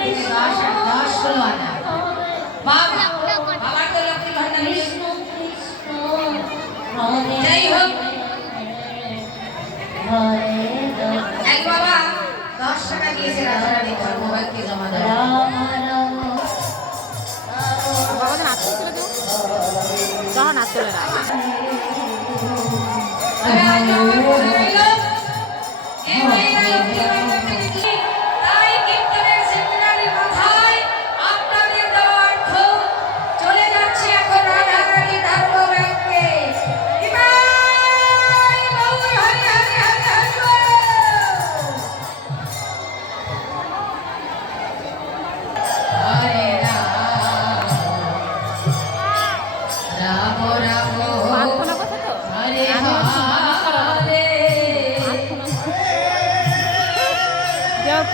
থেকে 10 আর 10 16 আনা বাবা বাবার তো লক্ষ্মী ভান্ডার কৃষ্ণ যাই হোক এক বাবা 10 টাকা দিয়েছে রাধারানী ধর্মবাদকে জমা দেওয়া বাবাদের হাত তুলে দাও তখন হাত তুলে না তাই কীর্তনের সেমিনারি মাথায় আপনাদের দেওয়া অর্থ চলে যাচ্ছে এখন রাধারানী ধর্মবাদকে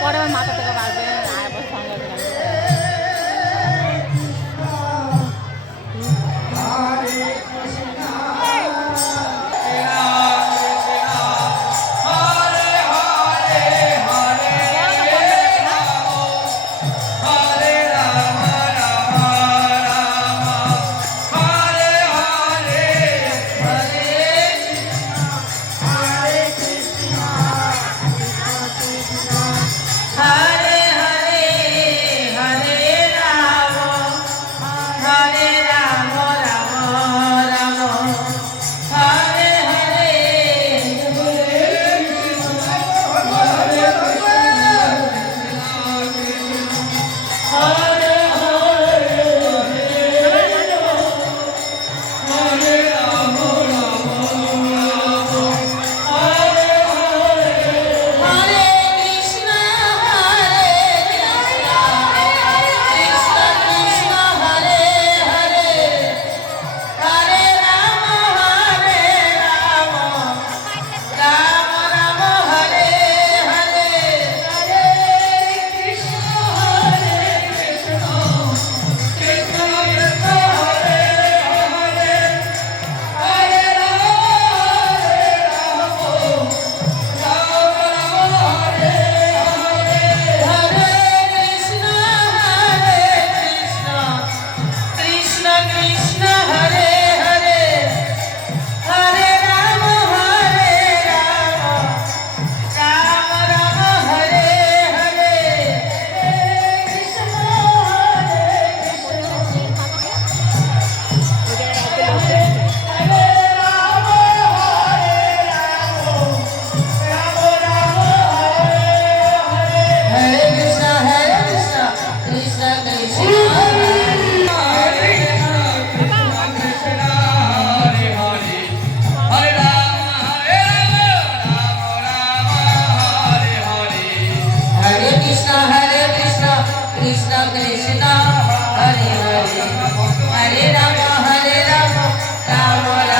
পরে মাথা থেকে বাড়বে আবার সঙ্গে Krishna Krishna Hare Hare Hare Rama Rama